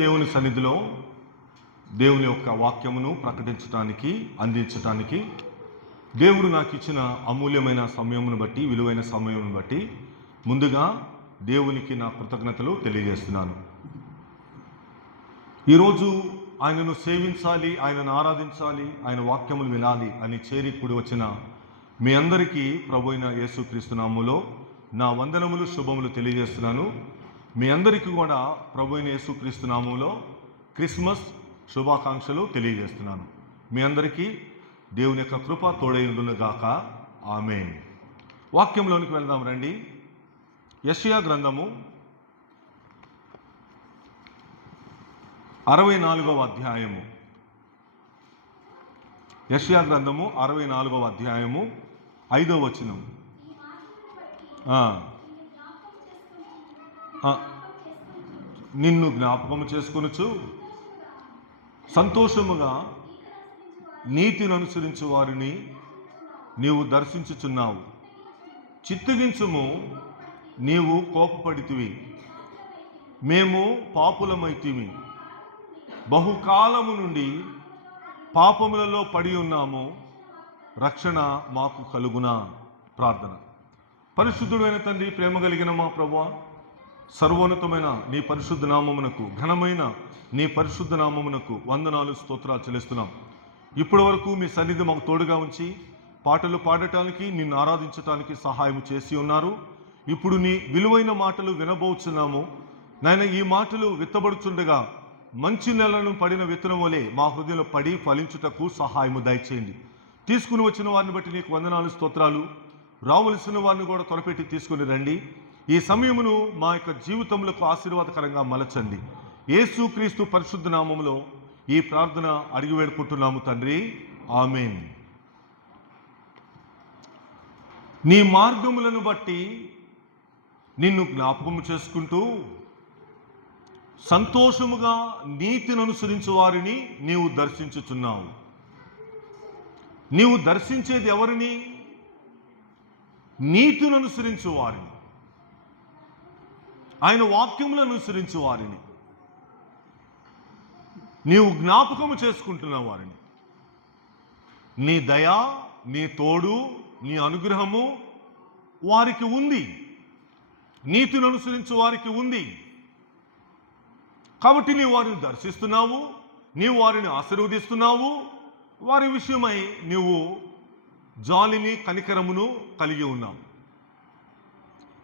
దేవుని సన్నిధిలో దేవుని యొక్క వాక్యమును ప్రకటించడానికి, అందించడానికి దేవుడు నాకు ఇచ్చిన అమూల్యమైన సమయమును బట్టి, విలువైన సమయమును బట్టి ముందుగా దేవునికి నా కృతజ్ఞతలు తెలియజేస్తున్నాను. ఈరోజు ఆయనను సేవించాలి, ఆయనను ఆరాధించాలి, ఆయన వాక్యములు వినాలి అని చేరి కూడి వచ్చిన మీ అందరికీ ప్రభు అయిన యేసుక్రీస్తు నామములో నా వందనములు, శుభములు తెలియజేస్తున్నాను. మీ అందరికీ కూడా ప్రభు అయిన యేసుక్రీస్తు నామములో క్రిస్మస్ శుభాకాంక్షలు తెలియజేస్తున్నాను. మీ అందరికీ దేవుని యొక్క కృప తోడైండును గాక. ఆమేన్. వాక్యంలోనికి వెళ్దాం రండి. యెషయా గ్రంథము 64వ అధ్యాయము. యెషయా గ్రంథము 64వ అధ్యాయము 5వ వచనం. నిన్ను జ్ఞాపకము చేసుకొనుచు సంతోషముగా నీతిని అనుసరించు వారిని నీవు దర్శించుచున్నావు. చిత్తగించుము, నీవు కోపపడితివి, మేము పాపులమైతిమి, బహుకాలము నుండి పాపములలో పడి ఉన్నాము, రక్షణ మాకు కలుగునా. ప్రార్థన. పరిశుద్ధుడైన తండ్రి, ప్రేమ కలిగిన మా ప్రభువా, సర్వోన్నతమైన నీ పరిశుద్ధ నామమునకు, ఘనమైన నీ పరిశుద్ధ నామమునకు వందనాలు, స్తోత్రాలు చెల్లిస్తున్నాం. ఇప్పటి వరకు మీ సన్నిధి మాకు తోడుగా ఉంచి పాటలు పాడటానికి, నిన్ను ఆరాధించటానికి సహాయం చేసి ఉన్నారు. ఇప్పుడు నీ విలువైన మాటలు వినబోచున్నాము నాయన. ఈ మాటలు విత్తబడుచుండగా మంచి నెలను పడిన విత్తనం వలె మా హృదయంలో పడి ఫలించుటకు సహాయము దయచేయండి. తీసుకుని వచ్చిన వారిని బట్టి నీకు వందనాలు, స్తోత్రాలు. రావలసిన వారిని కూడా త్వరపెట్టి తీసుకుని రండి. ఈ సమయమును మా యొక్క జీవితములకు ఆశీర్వాదకరంగా మలచండి. యేసుక్రీస్తు పరిశుద్ధ నామములో ఈ ప్రార్థన అడిగి వేడుకుంటున్నాము తండ్రి. ఆమేన్. నీ మార్గములను బట్టి నిన్ను జ్ఞాపకము చేసుకుంటూ సంతోషముగా నీతిని అనుసరించు వారిని నీవు దర్శించుచున్నావు. నీవు దర్శించేది ఎవరిని? నీతిని అనుసరించు వారిని, ఆయన వాక్యములను అనుసరించు వారిని నీవు జ్ఞాపకము చేసుకుంటున్న వారిని. నీ దయ, నీ తోడు, నీ అనుగ్రహము వారికి ఉంది, నీతిని అనుసరించు వారికి ఉంది. కాబట్టి నీవు వారిని దర్శిస్తున్నావు, నీవు వారిని ఆశీర్వదిస్తున్నావు, వారి విషయమై నీవు జాలిని, కనికరమును కలిగి ఉన్నావు.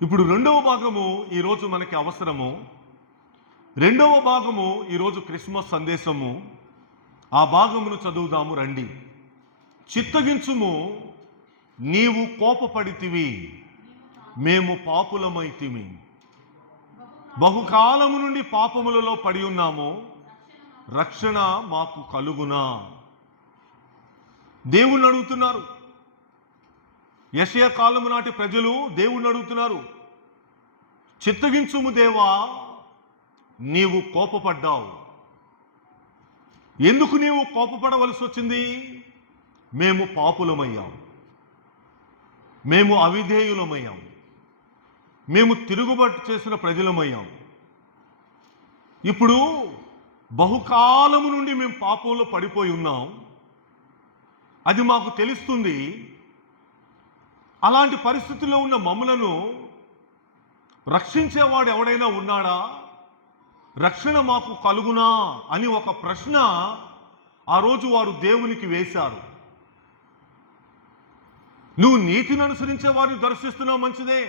ఇప్పుడు రెండవ భాగము ఈరోజు మనకి అవసరము. రెండవ భాగము ఈరోజు క్రిస్మస్ సందేశము. ఆ భాగమును చదువుదాము రండి. చిత్తగించుము, నీవు కోపపడితివి, మేము పాపులమైతిమి, బహుకాలము నుండి పాపములలో పడి ఉన్నాము, రక్షణ మాకు కలుగునా. దేవుణ్ణి అడుగుతున్నారు. యెషయా కాలము నాటి ప్రజలు దేవుణ్ణి అడుగుతున్నారు. చిత్తగించుము దేవా, నీవు కోపపడ్డావు. ఎందుకు నీవు కోపపడవలసి వచ్చింది? మేము పాపులమయ్యాం, మేము అవిధేయులమయ్యాం, మేము తిరుగుబాటు చేసిన ప్రజలమయ్యాం. ఇప్పుడు బహుకాలము నుండి మేము పాపంలో పడిపోయి ఉన్నాం, అది మాకు తెలుస్తుంది. అలాంటి పరిస్థితుల్లో ఉన్న మమ్ములను రక్షించేవాడు ఎవడైనా ఉన్నాడా? రక్షణ మాకు కలుగునా అని ఒక ప్రశ్న ఆ రోజు వారు దేవునికి వేశారు. నువ్వు నీతిని అనుసరించే వారిని దర్శిస్తున్నావు, మంచిదే.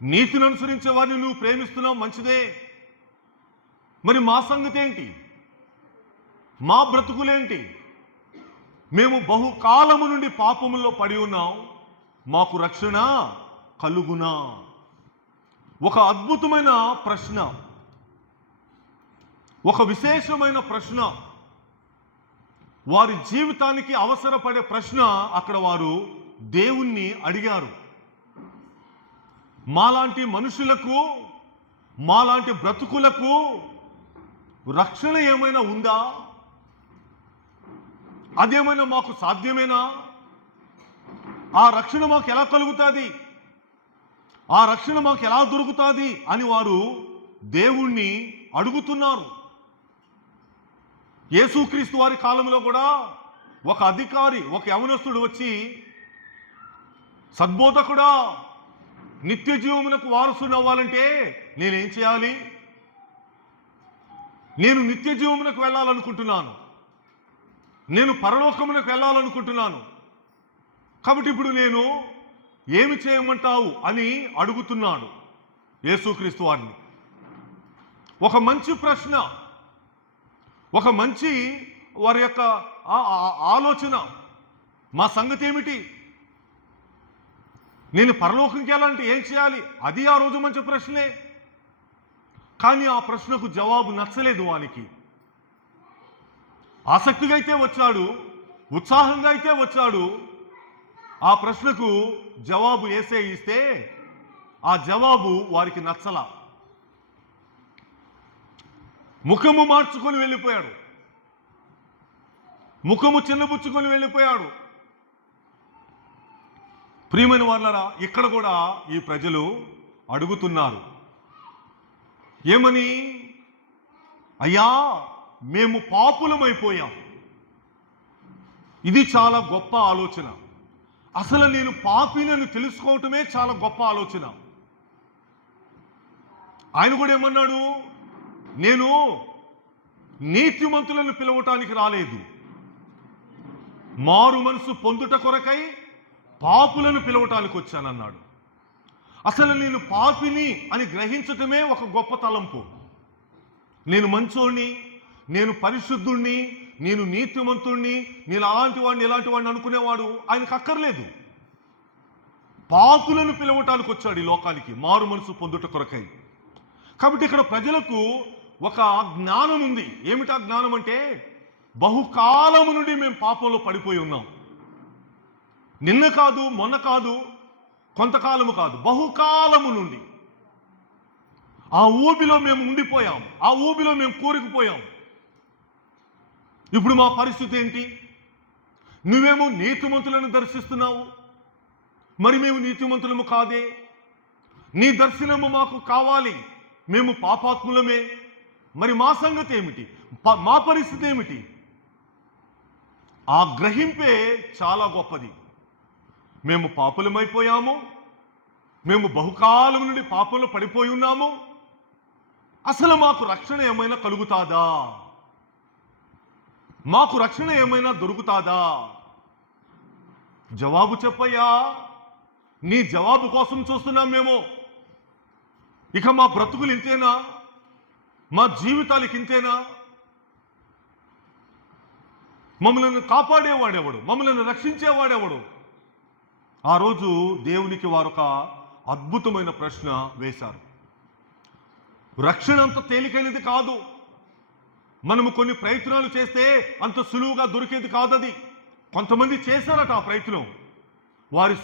నీతిని అనుసరించే వారిని నువ్వు ప్రేమిస్తున్నావు, మంచిదే. మరి మా సంగతి ఏంటి? మా బ్రతుకులేంటి? మేము బహుకాలము నుండి పాపములో పడి ఉన్నాం, మాకు రక్షణ కలుగునా. ఒక అద్భుతమైన ప్రశ్న, ఒక విశేషమైన ప్రశ్న, వారి జీవితానికి అవసరపడే ప్రశ్న అక్కడ వారు దేవుణ్ణి అడిగారు. మాలాంటి మనుషులకు, మాలాంటి బ్రతుకులకు రక్షణ ఏమైనా ఉందా? అదేమైనా మాకు సాధ్యమేనా? ఆ రక్షణ మాకు ఎలా కలుగుతుంది? ఆ రక్షణ మాకు ఎలా దొరుకుతుంది అని వారు దేవుణ్ణి అడుగుతున్నారు. యేసుక్రీస్తు వారి కాలంలో కూడా ఒక అధికారి, ఒక యవనస్తుడు వచ్చి, సద్బోధకుడా, నిత్య జీవమునకు వారసుని అవ్వాలంటే నేనేం చేయాలి? నేను నిత్య జీవమునకు వెళ్ళాలనుకుంటున్నాను, నేను పరలోకమునకు వెళ్ళాలనుకుంటున్నాను, కాబట్టి ఇప్పుడు నేను ఏమి చేయమంటావు అని అడుగుతున్నాడు యేసుక్రీస్తు వారిని. ఒక మంచి ప్రశ్న, ఒక మంచి వారి యొక్క ఆలోచన. మా సంగతి ఏమిటి? నేను పరలోకంకి వెళ్ళాలంటే ఏం చేయాలి? అది ఆ రోజు మంచి ప్రశ్నే. కానీ ఆ ప్రశ్నకు జవాబు నచ్చలేదు వానికి. ఆసక్తిగా అయితే వచ్చాడు, ఉత్సాహంగా అయితే వచ్చాడు. ఆ ప్రశ్నకు జవాబు యేసే ఇస్తే ఆ జవాబు వారికి నచ్చలా. ముఖము మార్చుకొని వెళ్ళిపోయాడు, ముఖము చిన్నబుచ్చుకొని వెళ్ళిపోయాడు. ప్రియమైన వాళ్ళరా, ఇక్కడ కూడా ఈ ప్రజలు అడుగుతున్నారు ఏమని? అయ్యా, మేము పాపులమైపోయాం. ఇది చాలా గొప్ప ఆలోచన. అసలు నేను పాపినని తెలుసుకోవటమే చాలా గొప్ప ఆలోచన. ఆయన కూడా ఏమన్నాడు? నేను నీతిమంతులను పిలవటానికి రాలేదు, మారు మనసు పొందుట కొరకై పాపులను పిలవటానికి వచ్చానన్నాడు. అసలు నేను పాపిని అని గ్రహించటమే ఒక గొప్ప తలంపు. నేను మంచోణ్ణి, నేను పరిశుద్ధుణ్ణి, నేను నీతిమంతుణ్ణి, నేను అలాంటి వాడిని ఇలాంటి వాడిని అనుకునేవాడు ఆయనకు అక్కర్లేదు. పాపులను పిలవటానికి వచ్చాడు ఈ లోకానికి, మారు మనసు పొందుట కొరకై. కాబట్టి ఇక్కడ ప్రజలకు ఒక జ్ఞానం ఉంది. ఏమిటా జ్ఞానం అంటే, బహుకాలము నుండి మేము పాపంలో పడిపోయి ఉన్నాం. నిన్న కాదు, మొన్న కాదు, కొంతకాలము కాదు, బహుకాలము నుండి ఆ ఊబిలో మేము ఉండిపోయాం, ఆ ఊబిలో మేము కూరుకుపోయాం. ఇప్పుడు మా పరిస్థితి ఏంటి? నువ్వేమో నీతిమంతులను దర్శిస్తున్నావు, మరి మేము నీతిమంతులము కాదే. నీ దర్శనము మాకు కావాలి, మేము పాపాత్ములమే. మరి మా సంగతి ఏమిటి? మా పరిస్థితి ఏమిటి? ఆ గ్రహింపే చాలా గొప్పది. మేము పాపులమైపోయాము, మేము బహుకాలం నుండి పాపంలో పడిపోయి ఉన్నాము. అసలు మాకు రక్షణ ఏమైనా కలుగుతాదా? మాకు రక్షణ ఏమైనా దొరుకుతాదా? జవాబు చెప్పయ్యా. నీ జవాబు కోసం చూస్తున్నాం మేము. ఇక మా బ్రతుకులు ఇంతేనా? మా జీవితాలకి ఇంతేనా? మమ్మల్ని కాపాడేవాడెవడు? మమ్మల్ని రక్షించేవాడెవడు? ఆ రోజు దేవునికి వారు ఒక అద్భుతమైన ప్రశ్న వేశారు. రక్షణ అంత తేలికైనది కాదు. మనము కొన్ని ప్రయత్నాలు చేస్తే అంత సులువుగా దొరికేది కాదది. కొంతమంది చేశారట ఆ ప్రయత్నం, వారి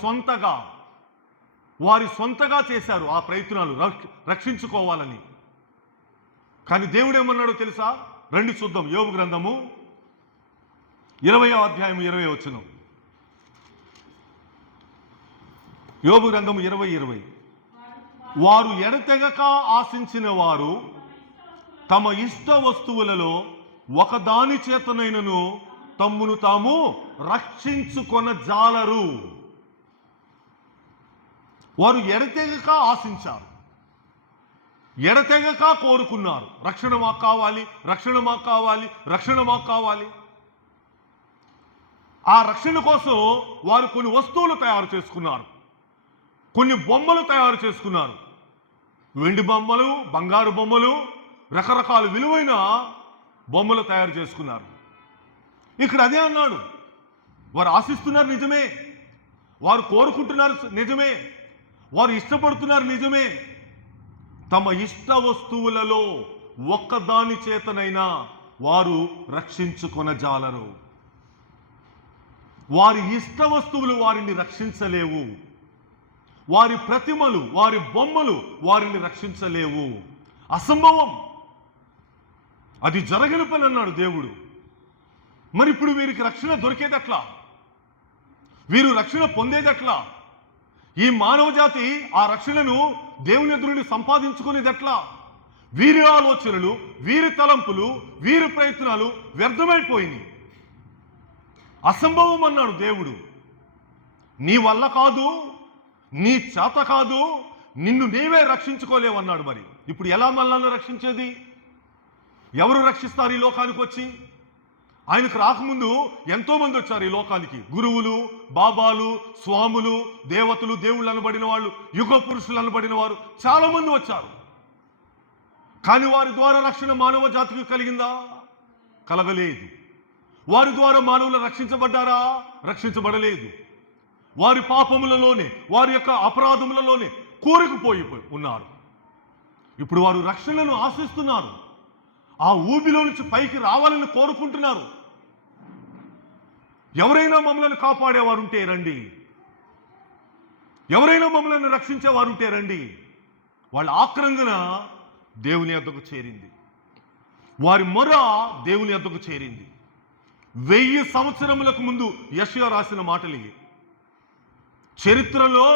సొంతగా చేశారు ఆ ప్రయత్నాలు రక్షించుకోవాలని. కానీ దేవుడు ఏమన్నాడో తెలుసా? రండి చూద్దాం. యోబు గ్రంథము 20వ అధ్యాయం 20వ వచనం. యోబు గ్రంథము 20:20. వారు ఎడతెగక ఆశించిన వారు తమ ఇష్ట వస్తువులలో ఒకదాని చేతనైనను తమ్మును తాము రక్షించుకొన జాలరు. వారు ఎడతెగక ఆశించారు, ఎడతెగక కోరుకున్నారు. రక్షణ మాకు కావాలి, రక్షణ మాకు కావాలి, రక్షణ మాకు కావాలి. ఆ రక్షణ కోసం వారు కొన్ని వస్తువులు తయారు చేసుకున్నారు, కొన్ని బొమ్మలు తయారు చేసుకున్నారు. వెండి బొమ్మలు, బంగారు బొమ్మలు, రకరకాల విలువైన బొమ్మలు తయారు చేసుకున్నారు. ఇక్కడ అదే అన్నాడు. వారు ఆశిస్తున్నారు నిజమే, వారు కోరుకుంటున్నారు నిజమే, వారు ఇష్టపడుతున్నారు నిజమే. తమ ఇష్ట వస్తువులలో ఒక్కదాని చేతనైనా వారు రక్షించుకొనజాలరు. వారి ఇష్ట వస్తువులు వారిని రక్షించలేవు, వారి ప్రతిమలు, వారి బొమ్మలు వారిని రక్షించలేవు. అసంభవం, అది జరగని పని అన్నాడు దేవుడు. మరి ఇప్పుడు వీరికి రక్షణ దొరికేదట్లా? వీరు రక్షణ పొందేదట్లా? ఈ మానవ జాతి ఆ రక్షణను దేవుని ఎదురుని సంపాదించుకునేదట్లా? వీరి ఆలోచనలు, వీరి తలంపులు, వీరి ప్రయత్నాలు వ్యర్థమైపోయినాయి. అసంభవం అన్నాడు దేవుడు. నీ వల్ల కాదు, నీ చేత కాదు, నిన్ను నీవే రక్షించుకోలేవన్నాడు. మరి ఇప్పుడు ఎలా మనల్ని రక్షించేది? ఎవరు రక్షిస్తారు ఈ లోకానికి వచ్చి? ఆయనకు రాకముందు ఎంతో మంది వచ్చారు ఈ లోకానికి. గురువులు, బాబాలు, స్వాములు, దేవతలు, దేవుళ్ళు అనబడిన వాళ్ళు, యుగ పురుషులు అనబడిన వారు చాలా మంది వచ్చారు. కానీ వారి ద్వారా రక్షణ మానవ జాతికి కలిగిందా? కలగలేదు. వారి ద్వారా మానవులు రక్షించబడ్డారా? రక్షించబడలేదు. వారి పాపములలోనే, వారి యొక్క అపరాధములలోనే కూరుకుపోయి ఉన్నారు. ఇప్పుడు వారు రక్షణను ఆశిస్తున్నారు. ఆ ఊబిలో నుంచి పైకి రావాలని కోరుకుంటున్నారు. ఎవరైనా మమ్మల్ని కాపాడేవారుంటే రండి, ఎవరైనా మమ్మల్ని రక్షించేవారుంటే రండి. వాళ్ళ ఆక్రందన దేవుని యొద్దకు చేరింది. వారి మొర దేవుని యొద్దకు చేరింది. 1000 సంవత్సరములకు ముందు యెషయా రాసిన మాటలు ఇవి. చరిత్రలో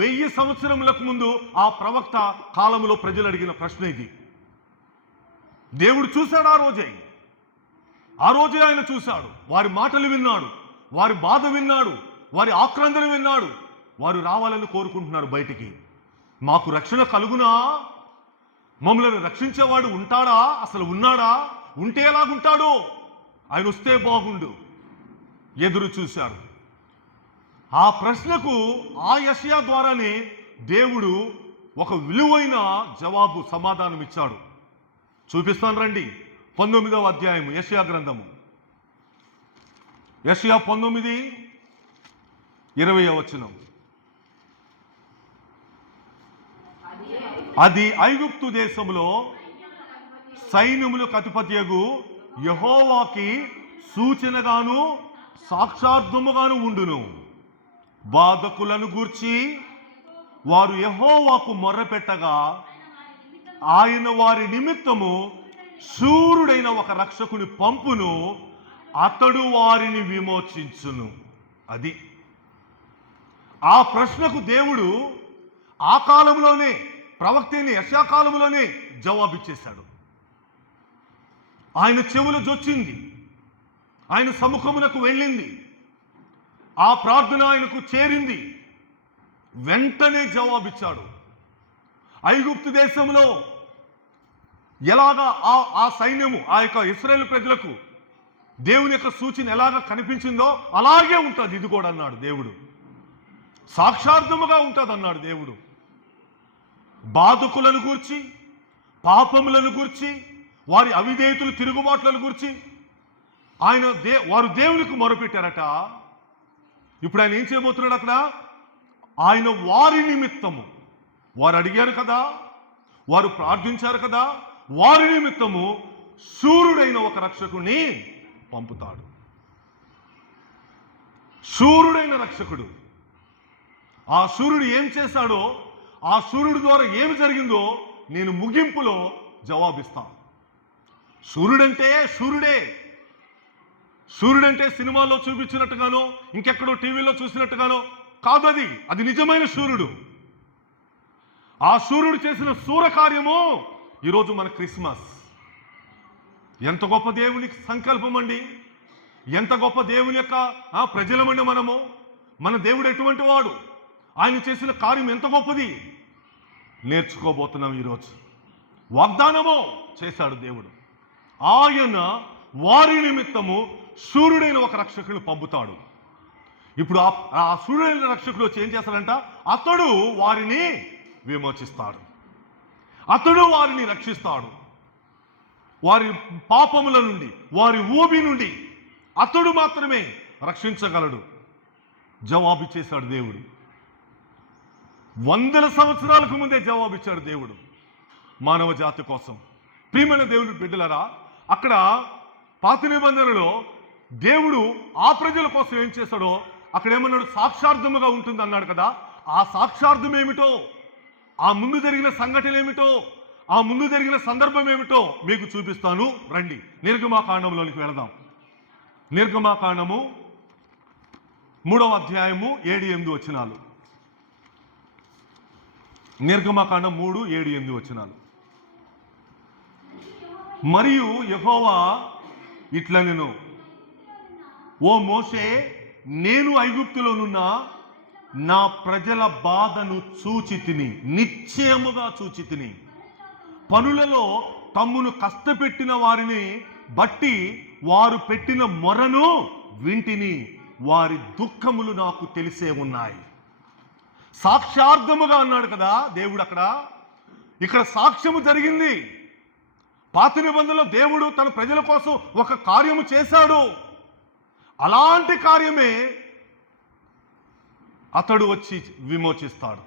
1000 సంవత్సరములకు ముందు ఆ ప్రవక్త కాలంలో ప్రజలు అడిగిన ప్రశ్న ఇది. దేవుడు చూశాడు. ఆ రోజే ఆయన చూశాడు. వారి మాటలు విన్నాడు, వారి బాధ విన్నాడు, వారి ఆక్రందన విన్నాడు. వారు రావాలని కోరుకుంటున్నారు బయటికి. మాకు రక్షణ కలుగునా? మమ్మల్ని రక్షించేవాడు ఉంటాడా? అసలు ఉన్నాడా? ఉంటే ఎలాగుంటాడో? ఆయన వస్తే బాగుండు. ఎదురు చూశారు. ఆ ప్రశ్నకు ఆ యెషయా ద్వారానే దేవుడు ఒక విలువైన జవాబు, సమాధానం ఇచ్చాడు. చూపిస్తాను రండి. 19వ అధ్యాయము యెషయా గ్రంథము. యెషయా 19:20 వచనం. అది ఐగుప్తు దేశంలో సైన్యములకు అధిపతియగు యెహోవాకి సూచనగాను సాక్షార్థముగాను ఉండును. బాధకులను గూర్చి వారు యెహోవాకు మొర్రపెట్టగా ఆయన వారి నిమిత్తము శూరుడైన ఒక రక్షకుని పంపును, అతడు వారిని విమోచించును. అది ఆ ప్రశ్నకు దేవుడు ఆ కాలంలోనే, ప్రవక్త అయిన యెషయా కాలంలోనే జవాబిచ్చేశాడు. ఆయన చెవులు జొచ్చింది, ఆయన సముఖమునకు వెళ్ళింది, ఆ ప్రార్థన ఆయనకు చేరింది. వెంటనే జవాబిచ్చాడు. ఐగుప్తు దేశంలో ఎలాగా ఆ సైన్యము, ఆ యొక్క ఇశ్రాయేలు ప్రజలకు దేవుని యొక్క సూచన ఎలాగా కనిపించిందో అలాగే ఉంటుంది ఇది కూడా అన్నాడు దేవుడు. సాక్షార్థముగా ఉంటుంది అన్నాడు దేవుడు. బాధకులను గూర్చి, పాపములను గూర్చి, వారి అవిధేయతలు, తిరుగుబాట్లను గూర్చి వారు దేవునికి మొరపెట్టారట. ఇప్పుడు ఆయన ఏం చేయబోతున్నాడు అక్కడ? ఆయన వారి నిమిత్తము, వారు అడిగారు కదా, వారు ప్రార్థించారు కదా, వారి నిమిత్తము శూరుడైన ఒక రక్షకుడిని పంపుతాడు. శూరుడైన రక్షకుడు. ఆ శూరుడు ఏం చేశాడో, ఆ శూరుడు ద్వారా ఏమి జరిగిందో నేను ముగింపులో జవాబిస్తాను. శూరుడంటే శూరుడే. సూర్యుడంటే సినిమాలో చూపించినట్టుగానో, ఇంకెక్కడో టీవీలో చూసినట్టుగానో కాదు. అది నిజమైన సూర్యుడు. ఆ సూర్యుడు చేసిన శూర కార్యము ఈరోజు మన క్రిస్మస్. ఎంత గొప్ప దేవునికి సంకల్పం అండి! ఎంత గొప్ప దేవుని యొక్క ప్రజలమండి మనము. మన దేవుడు ఎటువంటి వాడు, ఆయన చేసిన కార్యం ఎంత గొప్పది నేర్చుకోబోతున్నాం ఈరోజు. వాగ్దానము చేశాడు దేవుడు. ఆయన వారి నిమిత్తము సూర్యుడైన ఒక రక్షకుడు పంపుతాడు. ఇప్పుడు ఆ సూర్యుడైన రక్షకుడు వచ్చి ఏం చేస్తాడంట? అతడు వారిని విమోచిస్తాడు, అతడు వారిని రక్షిస్తాడు. వారి పాపముల నుండి, వారి ఊబి నుండి అతడు మాత్రమే రక్షించగలడు. జవాబిచ్చేశాడు దేవుడు. 100 సంవత్సరాలకు ముందే జవాబిచ్చాడు దేవుడు మానవ జాతి కోసం. ప్రియమైన దేవుని బిడ్డలారా, అక్కడ పాత నిబంధనలో దేవుడు ఆ ప్రజల కోసం ఏం చేశాడో అక్కడ ఏమన్నాడు? సాక్షార్థముగా ఉంటుంది అన్నాడు కదా. ఆ సాక్షార్థం ఏమిటో, ఆ ముందు జరిగిన సంఘటన ఏమిటో, ఆ ముందు జరిగిన సందర్భం ఏమిటో మీకు చూపిస్తాను రండి. నిర్గమాకాండంలోనికి వెళదాం. నిర్గమాకాండము 3వ అధ్యాయము 7-8 వచనాలు. నిర్గమాకాండం 3:7-8 వచనాలు. మరియు యెహోవా ఇట్లనెను, ఓ మోషే, నేను ఐగుప్తులోనున్న నా ప్రజల బాధను చూచి తిని, నిశ్చయముగా చూచి తిని, పనులలో తమ్మును కష్టపెట్టిన వారిని బట్టి వారు పెట్టిన మొరను వింటిని, వారి దుఃఖములు నాకు తెలిసే ఉన్నాయి. సాక్ష్యార్థముగా అన్నాడు కదా దేవుడు. ఇక్కడ సాక్ష్యము జరిగింది. పాత నిబంధనలో దేవుడు తన ప్రజల కోసం ఒక కార్యము చేశాడు. అలాంటి కార్యమే అతడు వచ్చి విమోచిస్తాడు.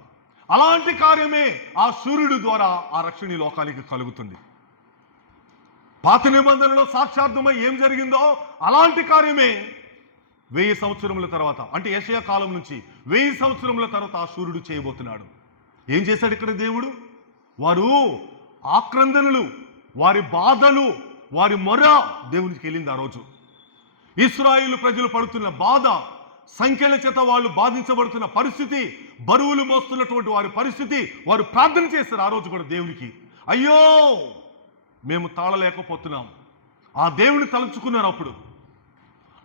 అలాంటి కార్యమే ఆ సూర్యుడి ద్వారా ఆ రక్షణ ఈ లోకానికి కలుగుతుంది. పాత నిబంధనలో సాక్షార్థమై ఏం జరిగిందో అలాంటి కార్యమే 1000 సంవత్సరముల తర్వాత, అంటే యెషయా కాలం నుంచి 1000 సంవత్సరముల తర్వాత ఆ సూర్యుడు చేయబోతున్నాడు. ఏం చేశాడు ఇక్కడ దేవుడు? వారు ఆక్రందనలు, వారి బాధలు, వారి మొర దేవునికి వెళ్ళింది. ఆ రోజు ఇశ్రాయేలు ప్రజలు పడుతున్న బాధ, సంఖ్యల చేత వాళ్ళు బాధించబడుతున్న పరిస్థితి, బరువులు మోస్తున్నటువంటి వారి పరిస్థితి, వారు ప్రార్థన చేస్తారు ఆ రోజు కూడా దేవునికి. అయ్యో మేము తాళలేకపోతున్నాం. ఆ దేవుని తలుచుకున్నారు. అప్పుడు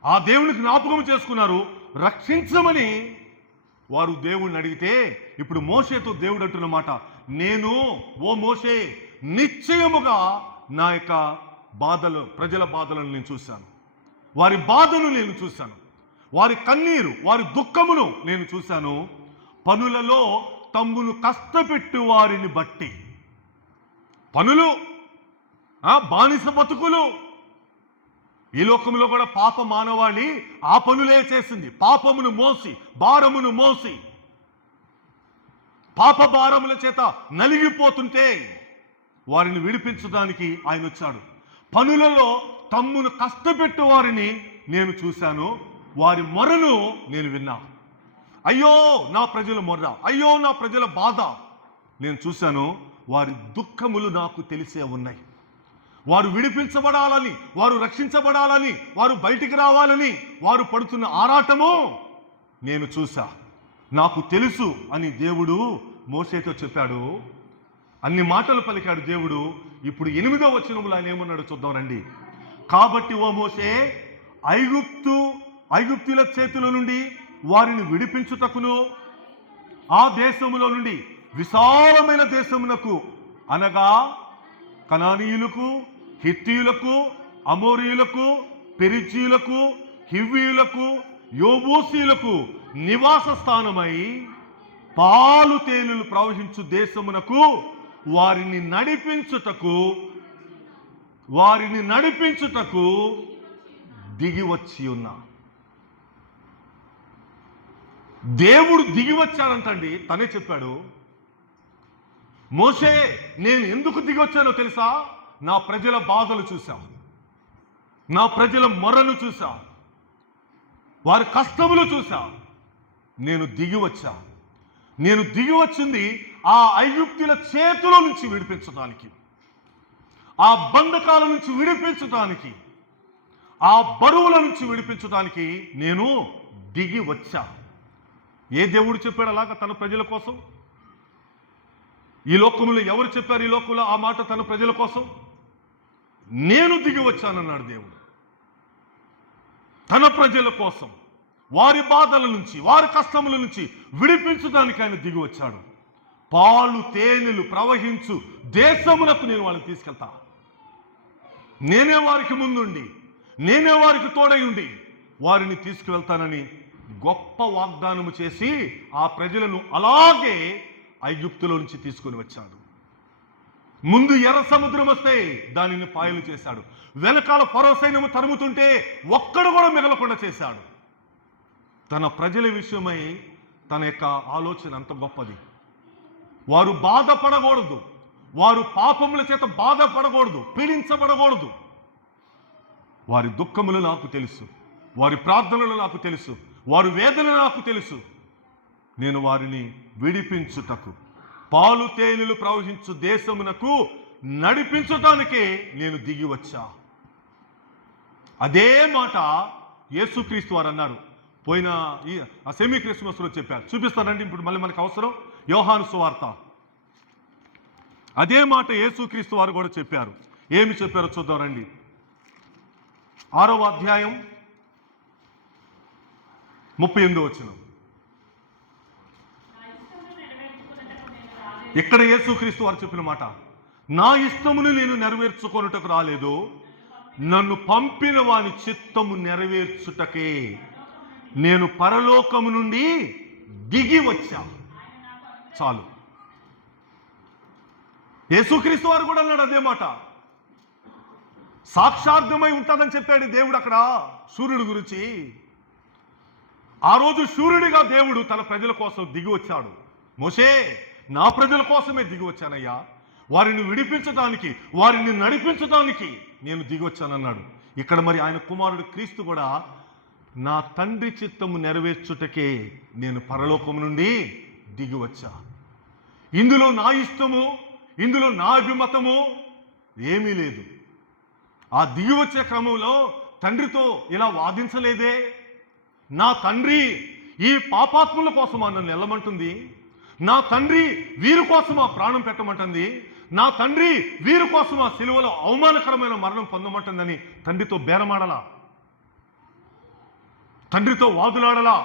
ఆ దేవునికి జ్ఞాపకం చేసుకున్నారు, రక్షించమని వారు దేవుణ్ణి అడిగితే, ఇప్పుడు మోషేతో దేవుడు అంటున్న మాట, నేను ఓ మోషే నిశ్చయముగా నా యొక్క బాధలు, ప్రజల బాధలను నేను చూశాను, వారి బాధను నేను చూశాను, వారి కన్నీరు, వారి దుఃఖమును నేను చూశాను. పనులలో తమ్మును కష్టపెట్టు వారిని బట్టి, పనులు, బానిస బతుకులు. ఈ లోకంలో కూడా పాప మానవాళి ఆ పనులే చేసింది. పాపమును మోసి, భారమును మోసి, పాప భారముల చేత నలిగిపోతుంటే వారిని విడిపించడానికి ఆయన వచ్చాడు. పనులలో తమ్మును కష్టపెట్టు వారిని నేను చూశాను, వారి మొరను నేను విన్నా. అయ్యో నా ప్రజల మొర్ర, అయ్యో నా ప్రజల బాధ నేను చూశాను. వారి దుఃఖములు నాకు తెలిసే ఉన్నాయి. వారు విడిపించబడాలని, వారు రక్షించబడాలని, వారు బయటికి రావాలని వారు పడుతున్న ఆరాటము నేను చూశా, నాకు తెలుసు అని దేవుడు మోషేతో చెప్పాడు. అన్ని మాటలు పలికాడు దేవుడు. ఇప్పుడు 8వ వచనంలో ఆయన ఏమన్నాడు చూద్దాం రండి. కాబట్టి ఓ మోషే, ఐగుప్తుల చేతుల నుండి వారిని విడిపించుటకును, ఆ దేశములో నుండి విశాలమైన దేశమునకు, అనగా కనానీయులకు, హిత్తీయులకు, అమోరీయులకు, పెరిజీయులకు, హివ్వీయులకు, యోబూసీయులకు నివాస స్థానమై పాలు తేనెలు ప్రవహించు దేశమునకు వారిని నడిపించుటకు దిగి వచ్చి ఉన్నా. దేవుడు దిగి వచ్చాడంటండి. తనే చెప్పాడు, మోషే నేను ఎందుకు దిగి వచ్చానో తెలుసా? నా ప్రజల బాధలు చూశాం, నా ప్రజల మొరను చూశా, వారి కష్టములు చూశా. నేను దిగి వచ్చా. నేను దిగి వచ్చింది ఆ ఐగుప్తుల చేతుల నుంచి విడిపించడానికి, ఆ బంధకాల నుంచి విడిపించడానికి, ఆ బరువుల నుంచి విడిపించడానికి నేను దిగి వచ్చా. ఏ దేవుడు చెప్పాడు అలాగా తన ప్రజల కోసం? ఈ లోకములో ఎవరు చెప్పారు? ఈ లోకంలో ఆ మాట తన ప్రజల కోసం? నేను దిగి వచ్చానన్నాడు దేవుడు. తన ప్రజల కోసం, వారి బాధల నుంచి, వారి కష్టముల నుంచి విడిపించడానికి ఆయన దిగి వచ్చాడు. పాలు తేనెలు ప్రవహించు దేశమునకు నేను వాళ్ళని తీసుకెళ్తా. నేనే వారికి ముందుండి, నేనే వారికి తోడై ఉండి వారిని తీసుకువెళ్తానని గొప్ప వాగ్దానము చేసి ఆ ప్రజలను అలాగే ఐగుప్తులో నుంచి తీసుకొని వచ్చాడు. ముందు ఎర్ర సముద్రం వస్తే దానిని పాయలు చేశాడు. వెనకాల ఫరో సైన్యము తరుముతుంటే ఒక్కడు కూడా మిగలకుండా చేశాడు. తన ప్రజల విషయమై తన యొక్క ఆలోచన అంత గొప్పది. వారు బాధపడకూడదు, వారు పాపముల చేత బాధపడకూడదు, పీడించబడకూడదు. వారి దుఃఖములు నాకు తెలుసు, వారి ప్రార్థనలు నాకు తెలుసు, వారి వేదన నాకు తెలుసు. నేను వారిని విడిపించుటకు, పాలు తేనెలు ప్రవహించు దేశమునకు నడిపించటానికే నేను దిగి వచ్చా. అదే మాట యేసుక్రీస్తు వారు అన్నారు. పోయిన ఈ సెమీ క్రిస్మస్లో చెప్పారు. చూపిస్తానండి ఇప్పుడు, మళ్ళీ మనకు అవసరం. యోహాను సువార్త అదే మాట యేసుక్రీస్తు వారు కూడా చెప్పారు. ఏమి చెప్పారో చూద్దాం రండి. 6వ అధ్యాయం 38వ వచనం. ఇక్కడ యేసుక్రీస్తు వారు చెప్పిన మాట, నా ఇష్టమును నేను నెరవేర్చుకొనుటకు రాలేదు, నన్ను పంపిన వాని చిత్తము నెరవేర్చుటకే నేను పరలోకము నుండి దిగి వచ్చా. చాలు. యేసుక్రీస్తు వారు కూడా అన్నాడు అదే మాట. సాక్షార్థమై ఉంటుందని చెప్పాడు దేవుడు అక్కడ సూర్యుడి గురించి. ఆ రోజు సూర్యుడిగా దేవుడు తన ప్రజల కోసం దిగి వచ్చాడు. మోషే, నా ప్రజల కోసమే దిగి వచ్చానయ్యా, వారిని విడిపించడానికి, వారిని నడిపించడానికి నేను దిగి వచ్చానన్నాడు. ఇక్కడ మరి ఆయన కుమారుడు క్రీస్తు కూడా నా తండ్రి చిత్తము నెరవేర్చుటకే నేను పరలోకం నుండి దిగి వచ్చా. ఇందులో నా ఇష్టము, ఇందులో నా అభిమతము ఏమీ లేదు. ఆ దిగి వచ్చే క్రమంలో తండ్రితో ఇలా వాదించలేదే. నా తండ్రి ఈ పాపాత్ముల కోసమా నన్ను వెళ్ళమంటుంది, నా తండ్రి వీరి కోసమా ప్రాణం పెట్టమంటుంది, నా తండ్రి వీరి కోసమా సిలువలో అవమానకరమైన మరణం పొందమంటుందని తండ్రితో బేరమాడలా, తండ్రితో వాదులాడలా.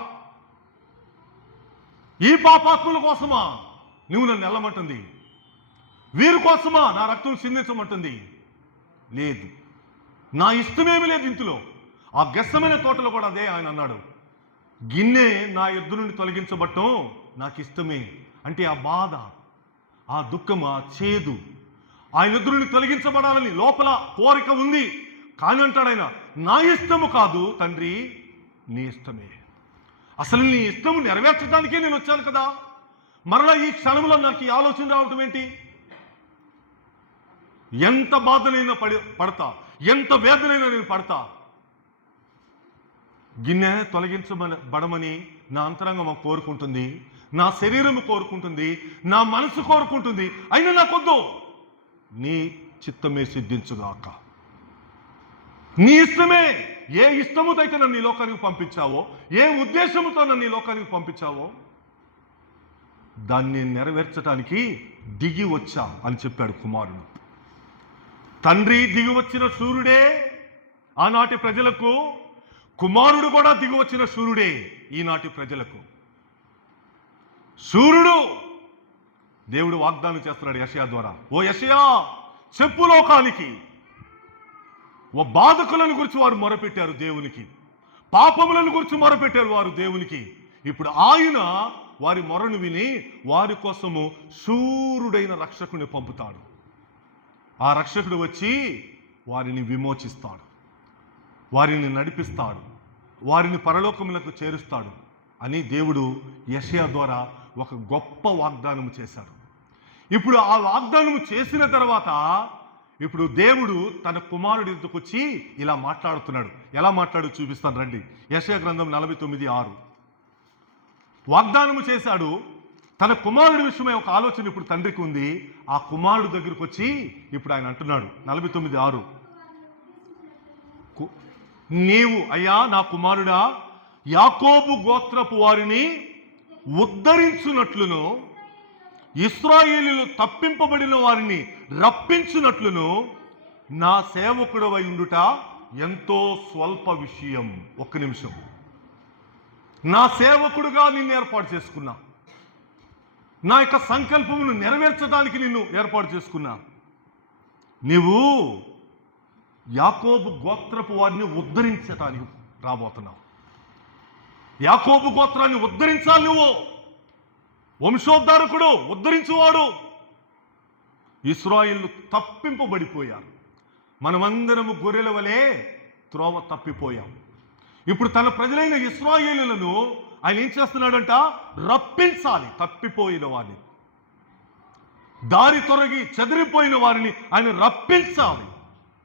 ఈ పాపాత్ముల కోసమా నువ్వు నన్ను వెళ్ళమంటుంది, వీరి కోసమా నా రక్తం చిందించమంటుంది? లేదు, నా ఇష్టమేమి లేదు ఇందులో. ఆ గెస్సమైన తోటలో కూడా అదే ఆయన అన్నాడు, గిన్నె నా ఎద్దు నుండి తొలగించబట్టం నాకు ఇష్టమే. అంటే ఆ బాధ, ఆ దుఃఖం, ఆ చేదు ఆయన ఎద్దు నుండి తొలగించబడాలని లోపల కోరిక ఉంది. కానీ అంటాడు ఆయన, నా ఇష్టము కాదు తండ్రి, నీ ఇష్టమే. అసలు నీ ఇష్టము నెరవేర్చడానికే నేను వచ్చాను కదా, మరలా ఈ క్షణంలో నాకు ఈ ఆలోచన రావటం ఏంటి? ఎంత బాధనైనా పడతా, ఎంత వేదనైనా నేను పడతా. గిన్నె తొలగించబడమని నా అంతరంగం కోరుకుంటుంది, నా శరీరం కోరుకుంటుంది, నా మనసు కోరుకుంటుంది. అయినా నాకొద్దు, నీ చిత్తమే సిద్ధించుగాక. నీ ఇష్టమే. ఏ ఇష్టముతో అయితే నన్ను ఈ లోకానికి పంపించావో, ఏ ఉద్దేశంతో నన్ను ఈ లోకానికి పంపించావో దాన్ని నెరవేర్చడానికి దిగి వచ్చా అని చెప్పాడు కుమారుడు. తండ్రి దిగి వచ్చిన సూర్యుడే ఆనాటి ప్రజలకు, కుమారుడు కూడా దిగి వచ్చిన సూర్యుడే ఈనాటి ప్రజలకు. సూర్యుడు దేవుడు వాగ్దానం చేస్తున్నాడు యెషయా ద్వారా, ఓ యెషయా చెప్పు లోకానికి. ఓ బాధకులను గురించి వారు మొరపెట్టారు దేవునికి, పాపములను గురించి మొరపెట్టారు వారు దేవునికి. ఇప్పుడు ఆయన వారి మొరను విని వారి కోసము శూరుడైన రక్షకుని పంపుతాడు. ఆ రక్షకుడు వచ్చి వారిని విమోచిస్తాడు, వారిని నడిపిస్తాడు, వారిని పరలోకములకు చేరుస్తాడు అని దేవుడు యెషయా ద్వారా ఒక గొప్ప వాగ్దానం చేశాడు. ఇప్పుడు ఆ వాగ్దానం చేసిన తర్వాత ఇప్పుడు దేవుడు తన కుమారుడి ఎదుటకు వచ్చి ఇలా మాట్లాడుతున్నాడు. ఎలా మాట్లాడు చూపిస్తాను రండి. యెషయా గ్రంథం 49:6. వాగ్దానము చేశాడు. తన కుమారుడి విషయమై ఒక ఆలోచన ఇప్పుడు తండ్రికి ఉంది. ఆ కుమారుడు దగ్గరకు వచ్చి ఇప్పుడు ఆయన అంటున్నాడు 49:6, నీవు అయ్యా నా కుమారుడా యాకోబు గోత్రపు వారిని ఉద్ధరించునట్లును, ఇశ్రాయేలీయులు తప్పింపబడిన వారిని రప్పించునట్లును నా సేవకుడవై ఉండుట ఎంతో స్వల్ప విషయం. ఒక్క నిమిషం. నా సేవకుడుగా నిన్ను ఏర్పాటు చేసుకున్నా, నా యొక్క సంకల్పమును నెరవేర్చడానికి నిన్ను ఏర్పాటు చేసుకున్నా. నీవు యాకోబు గోత్రపు వారిని ఉద్ధరించడానికి రాబోతున్నావు. యాకోబు గోత్రాన్ని ఉద్ధరించాలి నువ్వు. వంశోద్ధారకుడు, ఉద్ధరించువాడు. ఇశ్రాయేలు తప్పింపబడిపోయారు. మనమందరము గొర్రెల వలె త్రోవ తప్పిపోయాం. ఇప్పుడు తన ప్రజలైన ఇశ్రాయేలులను ఆయన ఏం చేస్తున్నాడంట? రప్పించాలి. తప్పిపోయిన వారిని, దారి తొలగి చెదిరిపోయిన వారిని ఆయన రప్పించాలి,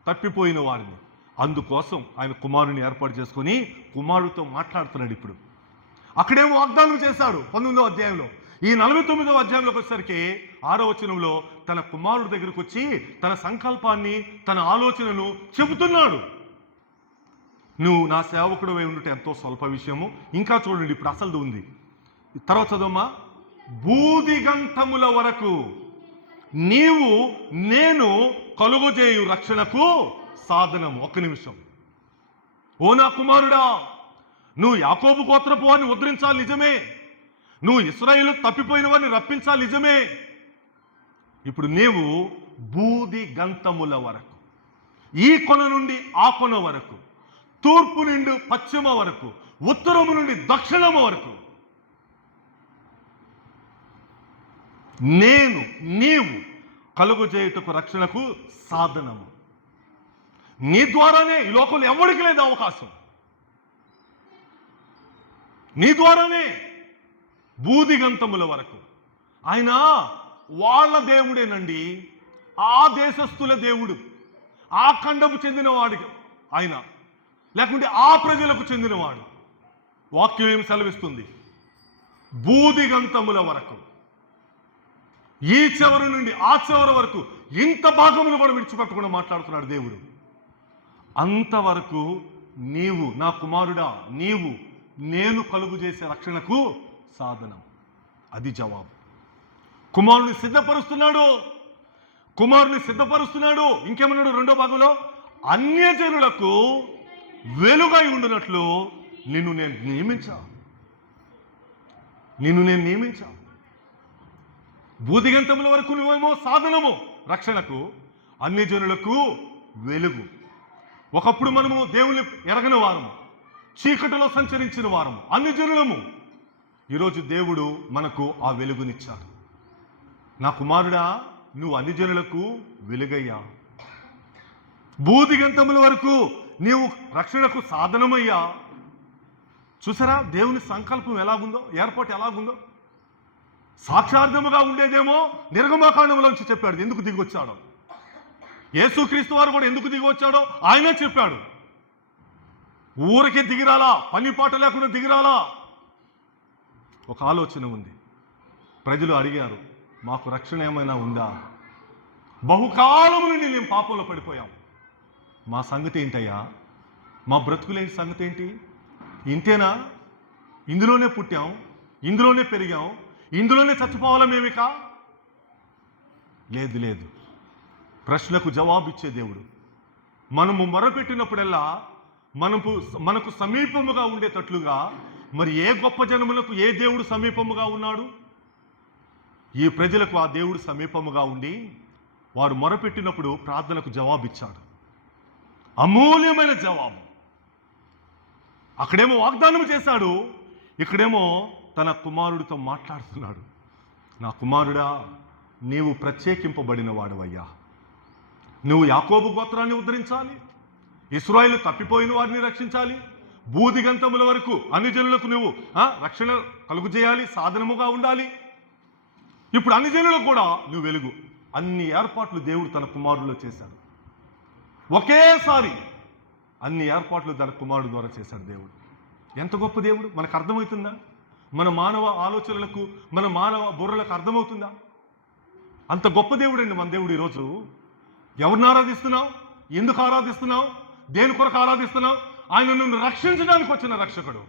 తప్పిపోయిన వారిని. అందుకోసం ఆయన కుమారుని ఏర్పాటు చేసుకొని కుమారుడితో మాట్లాడుతున్నాడు. ఇప్పుడు అక్కడేమో వాగ్దానం చేశాడు 19వ అధ్యాయంలో. ఈ 49వ అధ్యాయంలోకి వచ్చేసరికి 6వ వచనంలో తన కుమారుడి దగ్గరకు వచ్చి తన సంకల్పాన్ని, తన ఆలోచనను చెబుతున్నాడు. నువ్వు నా సేవకుడు అయి ఉండుట ఎంతో స్వల్ప విషయము. ఇంకా చూడండి, ఇప్పుడు అసలు ఉంది. తర్వాత చదవమ్మా. బూదిగంతముల వరకు నీవు నేను కలుగజేయు రక్షణకు సాధనము. ఒక్క నిమిషం. ఓ నా కుమారుడా, నువ్వు యాకోబు గోత్రపు వారిని ఉద్ధరించాలి నిజమే, నువ్వు ఇశ్రాయేలు తప్పిపోయిన వారిని రప్పించాలి నిజమే. ఇప్పుడు నీవు బూది గంతముల వరకు, ఈ కొన నుండి ఆ కొన వరకు, తూర్పు నుండి పశ్చిమ వరకు, ఉత్తరము నుండి దక్షిణము వరకు నీవు కలుగజేయుటకు రక్షణకు సాధనము. నీ ద్వారానే ఈ లోకంలో ఎవరికి లేదు అవకాశం. నీ ద్వారానే బూదిగంతముల వరకు. ఆయన వాళ్ళ దేవుడేనండి, ఆ దేశస్థుల దేవుడు, ఆ ఖండపు చెందినవాడికి ఆయన, లేకుంటే ఆ ప్రజలకు చెందినవాడు. వాక్యం ఏమి సెలవిస్తుంది? బూదిగంతముల వరకు, ఈ చివరి నుండి ఆ చివరి వరకు, ఇంత భాగములు కూడా విడిచిపెట్టకుండా మాట్లాడుతున్నాడు దేవుడు. అంతవరకు నీవు నా కుమారుడా, నీవు నేను కలుగు చేసే రక్షణకు సాధనం. అది జవాబు. కుమారుని సిద్ధపరుస్తున్నాడు. ఇంకేమన్నాడు రెండో భాగంలో? అన్యజనులకు వెలుగై ఉండునట్లు నిన్ను నేను నియమించా. బూదిగంతముల వరకు నువ్వేమో సాధనము రక్షణకు, అన్యజనులకు వెలుగు. ఒకప్పుడు మనము దేవుని ఎరగని వారము, చీకటిలో సంచరించిన వారము, అన్యజనులము. ఈరోజు దేవుడు మనకు ఆ వెలుగునిచ్చాడు. నా కుమారుడా, నువ్వు అన్యజనులకు వెలుగయ్యా. బూదిగంతముల వరకు నీవు రక్షణకు సాధనమయ్యా. చూసారా దేవుని సంకల్పం ఎలాగుందో, ఏర్పాటు ఎలాగుందో. సాక్షార్థముగా ఉండేదేమో నిర్గమకాండములోంచి చెప్పాడు ఎందుకు దిగొచ్చాడో. యేసుక్రీస్తు వారు కూడా ఎందుకు దిగొచ్చాడో ఆయనే చెప్పాడు. ఊరికే దిగిరాలా, పని పాట లేకుండా దిగిరాలా. ఒక ఆలోచన ఉంది. ప్రజలు అడిగారు, మాకు రక్షణ ఏమైనా ఉందా? బహుకాలము నుండి మేము పాపంలో పడిపోయాం, మా సంగతి ఏంటయ్యా? మా బ్రతుకులేని సంగతి ఏంటి? ఇంతేనా? ఇందులోనే పుట్టాం, ఇందులోనే పెరిగాం, ఇందులోనే చచ్చిపోవాలా మేమిక? లేదు. ప్రశ్నకు జవాబిచ్చే దేవుడు. మనము మొరపెట్టినప్పుడల్లా మనకు సమీపముగా ఉండేటట్లుగా మరి ఏ గొప్ప జనములకు ఏ దేవుడు సమీపముగా ఉన్నాడు? ఈ ప్రజలకు ఆ దేవుడు సమీపముగా ఉండి వారు మొరపెట్టినప్పుడు ప్రార్థనకు జవాబిచ్చాడు. అమూల్యమైన జవాబు. అక్కడేమో వాగ్దానం చేశాడు, ఇక్కడేమో తన కుమారుడితో మాట్లాడుతున్నాడు. నా కుమారుడా, నీవు ప్రత్యేకింపబడిన వాడవయ్యా. నువ్వు యాకోబు గోత్రాన్ని ఉద్ధరించాలి, ఇశ్రాయేలు తప్పిపోయిన వారిని రక్షించాలి, బూదిగంతముల వరకు అన్ని జనులకు నువ్వు రక్షణ కలుగు చేయాలి, సాధనముగా ఉండాలి. ఇప్పుడు అన్ని జనులకు కూడా నువ్వు వెలుగు. అన్ని ఏర్పాట్లు దేవుడు తన కుమారుల్లో చేశాడు. ఒకేసారి అన్ని ఏర్పాట్లు తన కుమారుడు ద్వారా చేశాడు దేవుడు. ఎంత గొప్ప దేవుడు! మనకు అర్థమవుతుందా? మన మానవ ఆలోచనలకు, మన మానవ బుర్రలకు అర్థమవుతుందా? అంత గొప్ప దేవుడండి మన దేవుడు. ఈరోజు ఎవరిని ఆరాధిస్తున్నావు? ఎందుకు ఆరాధిస్తున్నావు? దేని కొరకు ఆరాధిస్తున్నావు? ఆయన నిన్ను రక్షించడానికి వచ్చిన రక్షకుడు,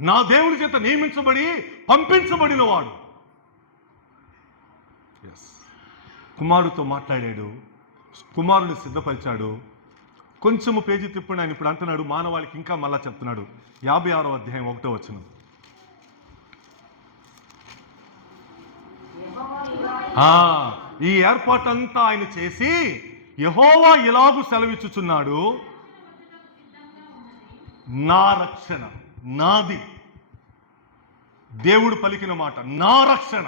నా దేవుని చేత నియమించబడి పంపించబడిన వాడు. కుమారుడితో మాట్లాడాడు, కుమారుని సిద్ధపరిచాడు. కొంచెము పేజీ తిప్పండి. ఆయన ఇప్పుడు అంటున్నాడు, మానవాళికి ఇంకా మళ్ళా చెప్తున్నాడు. 56వ అధ్యాయం 1వ వచనం. ఈ ఏర్పాటంతా ఆయన చేసి యెహోవా ఇలాగు సెలవిచ్చుచున్నాడు, నా రక్షణ నాది. దేవుడు పలికిన మాట, నా రక్షణ,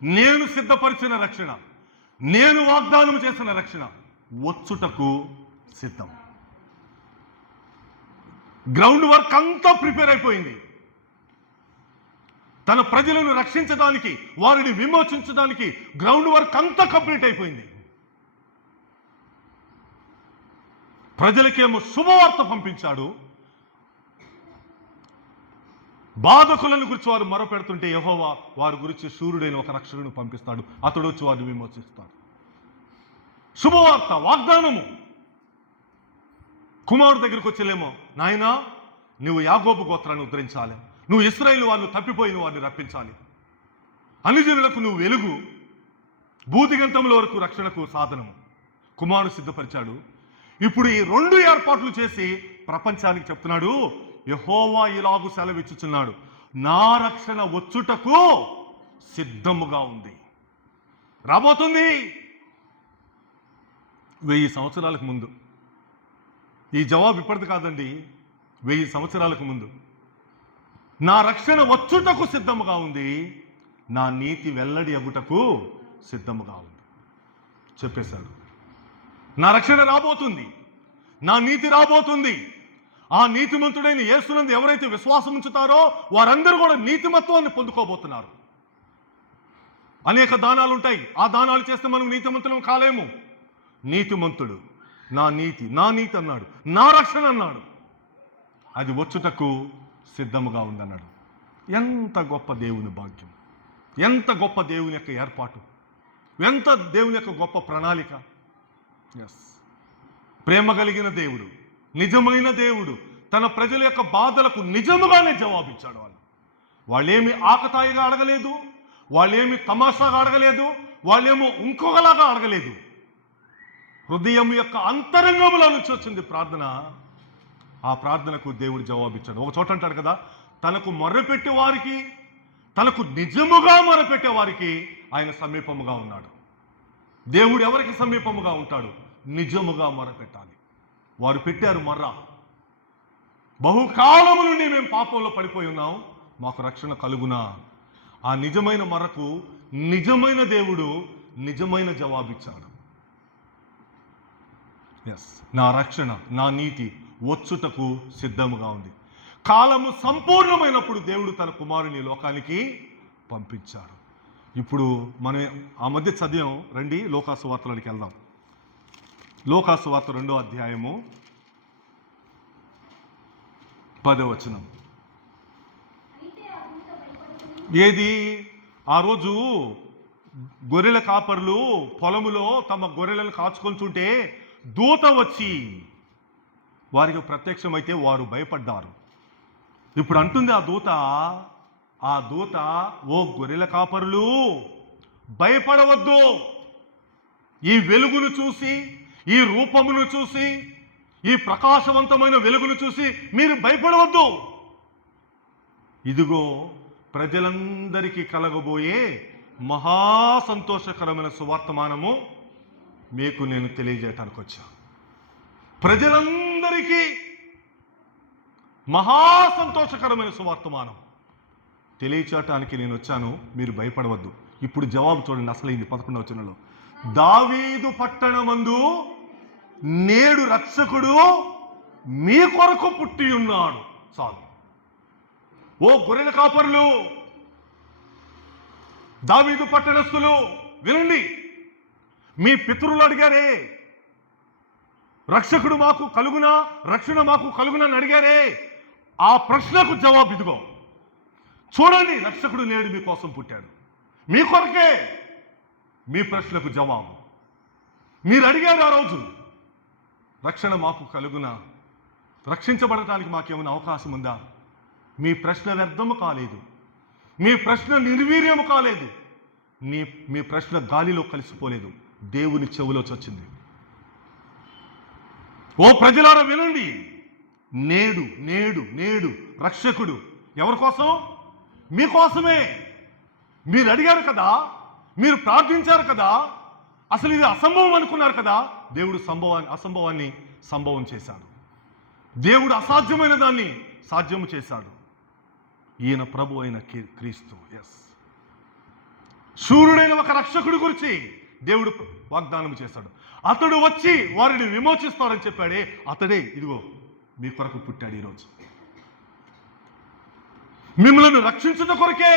నేను సిద్ధపరిచిన రక్షణ, నేను వాగ్దానం చేసిన రక్షణ వచ్చుటకు సిద్ధం. గ్రౌండ్ వర్క్ అంతా ప్రిపేర్ అయిపోయింది. తన ప్రజలను రక్షించడానికి, వారిని విమోచించడానికి గ్రౌండ్ వర్క్ అంతా కంప్లీట్ అయిపోయింది. ప్రజలకేమో శుభవార్త పంపించాడు. బాధకులను గురించి వారు మొరపెడుతుంటే యెహోవా వారి గురించి శూరుడైన ఒక రక్షకుడిని పంపిస్తాడు. అతడు వచ్చి వారిని విమోచిస్తాడు. శుభవార్త, వాగ్దానము. కుమారుడు దగ్గరికి వచ్చేలేమో, నాయనా నువ్వు యాకోబు గోత్రాన్ని ఉద్ధరించాలి, నువ్వు ఇశ్రాయేలు వారిని తప్పిపోయిన వారిని రప్పించాలి, అన్ని జనులకు నువ్వు వెలుగు, భూదిగంతముల వరకు రక్షణకు సాధనము కుమారుడు సిద్ధపరిచాడు. ఇప్పుడు ఈ 2 ఏర్పాట్లు చేసి ప్రపంచానికి చెప్తున్నాడు, యెహోవా ఇలాగు సెలవిచ్చుచున్నాడు, నా రక్షణ వచ్చుటకు సిద్ధముగా ఉంది, రాబోతుంది. 1000 సంవత్సరాలకు ముందు. ఈ జవాబు ఇప్పటిది కాదండి, 1000 సంవత్సరాలకు ముందు. నా రక్షణ వచ్చుటకు సిద్ధముగా ఉంది, నా నీతి వెల్లడి అగుటకు సిద్ధముగా ఉంది చెప్పేశాడు. నా రక్షణ రాబోతుంది, నా నీతి రాబోతుంది. ఆ నీతిమంతుడైన యేసునందు ఎవరైతే విశ్వాసం ఉంచుతారో వారందరూ కూడా నీతిమత్వాన్ని పొందుకోబోతున్నారు. అనేక దానాలు ఉంటాయి, ఆ దానాలు చేస్తే మనం నీతిమంతులం కాలేము. నీతిమంతుడు నా నీతి అన్నాడు, నా రక్షణ అన్నాడు, అది వచ్చుటకు సిద్ధముగా ఉందన్నాడు. ఎంత గొప్ప దేవుని భాగ్యం, ఎంత గొప్ప దేవుని యొక్క ఏర్పాటు, ఎంత దేవుని యొక్క గొప్ప ప్రణాళిక. ఎస్, ప్రేమ కలిగిన దేవుడు, నిజమైన దేవుడు తన ప్రజల యొక్క బాధలకు నిజముగానే జవాబిచ్చాడు. వాళ్ళేమి ఆకతాయిగా అడగలేదు, వాళ్ళేమి తమాషాగా అడగలేదు, వాళ్ళేమో ఇంకొకలాగా అడగలేదు. హృదయం యొక్క అంతరంగంలో నుంచి వచ్చింది ప్రార్థన. ఆ ప్రార్థనకు దేవుడు జవాబిచ్చాడు. ఒక చోట అంటాడు కదా, తనకు మొర్రపెట్టే వారికి, తనకు నిజముగా మొరపెట్టే వారికి ఆయన సమీపముగా ఉన్నాడు. దేవుడు ఎవరికి సమీపముగా ఉంటాడు? నిజముగా మొరపెట్టాలి. వారు పెట్టారు మొర్ర, బహుకాలము నుండి మేము పాపంలో పడిపోయి ఉన్నాం, మాకు రక్షణ కలుగునా. ఆ నిజమైన మొర్రకు నిజమైన దేవుడు నిజమైన జవాబిచ్చాడు. ఎస్, నా రక్షణ, నా నీతి వచ్చుటకు సిద్ధముగా ఉంది. కాలము సంపూర్ణమైనప్పుడు దేవుడు తన కుమారుని లోకానికి పంపించాడు. ఇప్పుడు మనం ఆ మధ్య చదివాం, రండి లోకాసు వార్తలోకి వెళ్దాం. లోకాసు వార్త 2వ అధ్యాయము 10వ వచనం. ఏది? ఆ రోజు గొర్రెల కాపరులు పొలములో తమ గొర్రెలను కాచుకొంటుంటే దూత వచ్చి వారికి ప్రత్యక్షమైతే వారు భయపడ్డారు. ఇప్పుడు అంటుంది ఆ దూత, ఓ గొర్రెల కాపరులు భయపడవద్దు, ఈ వెలుగును చూసి, ఈ రూపమును చూసి, ఈ ప్రకాశవంతమైన వెలుగును చూసి మీరు భయపడవద్దు. ఇదిగో ప్రజలందరికీ కలగబోయే మహా సంతోషకరమైన సువర్తమానము మీకు నేను తెలియజేయటానికి వచ్చా. ప్రజలందరికీ మహా సంతోషకరమైన సువర్తమానం తెలియచేయటానికి నేను వచ్చాను, మీరు భయపడవద్దు. ఇప్పుడు జవాబు చూడండి, అసలైంది 11వ వచనంలో. దావీదు పట్టణమందు నేడు రక్షకుడు మీ కొరకు పుట్టి ఉన్నాడు. చాలు. ఓ గొర్రెల కాపరులు, దావీదు పట్టణస్థులు వినండి. మీ పితరులు అడిగారే, రక్షకుడు మాకు కలుగునా, రక్షణ మాకు కలుగునా అని అడిగారే, ఆ ప్రశ్నకు జవాబు ఇదిగో. చూడండి, రక్షకుడు నేడు మీకోసం పుట్టాడు, మీ కొరకే. మీ ప్రశ్నకు జవాబు. మీరు అడిగారు ఆ రోజు, రక్షణ మాకు కలుగునా, రక్షించబడటానికి మాకేమైనా అవకాశం ఉందా? మీ ప్రశ్న వ్యర్థము కాలేదు, మీ ప్రశ్న నిర్వీర్యము కాలేదు, మీ ప్రశ్న గాలిలో కలిసిపోలేదు, దేవుని చెవులోకి వచ్చింది. ఓ ప్రజలారా వినండి, నేడు నేడు నేడు రక్షకుడు ఎవరి కోసం? మీకోసమే. మీరు అడిగారు కదా, మీరు ప్రార్థించారు కదా, అసలు ఇది అసంభవం అనుకున్నారు కదా, దేవుడు అసంభవాన్ని సంభవం చేశాడు. దేవుడు అసాధ్యమైన దాన్ని సాధ్యము చేశాడు. ఈయన ప్రభు అయిన క్రీస్తు. ఎస్, శూరుడైన ఒక రక్షకుడి గురించి దేవుడు వాగ్దానం చేశాడు. అతడు వచ్చి వారిని విమోచిస్తాడని చెప్పాడే, అతడే ఇదిగో మీ కొరకు పుట్టాడు ఈరోజు. మిమ్మల్ని రక్షించుట కొరకే.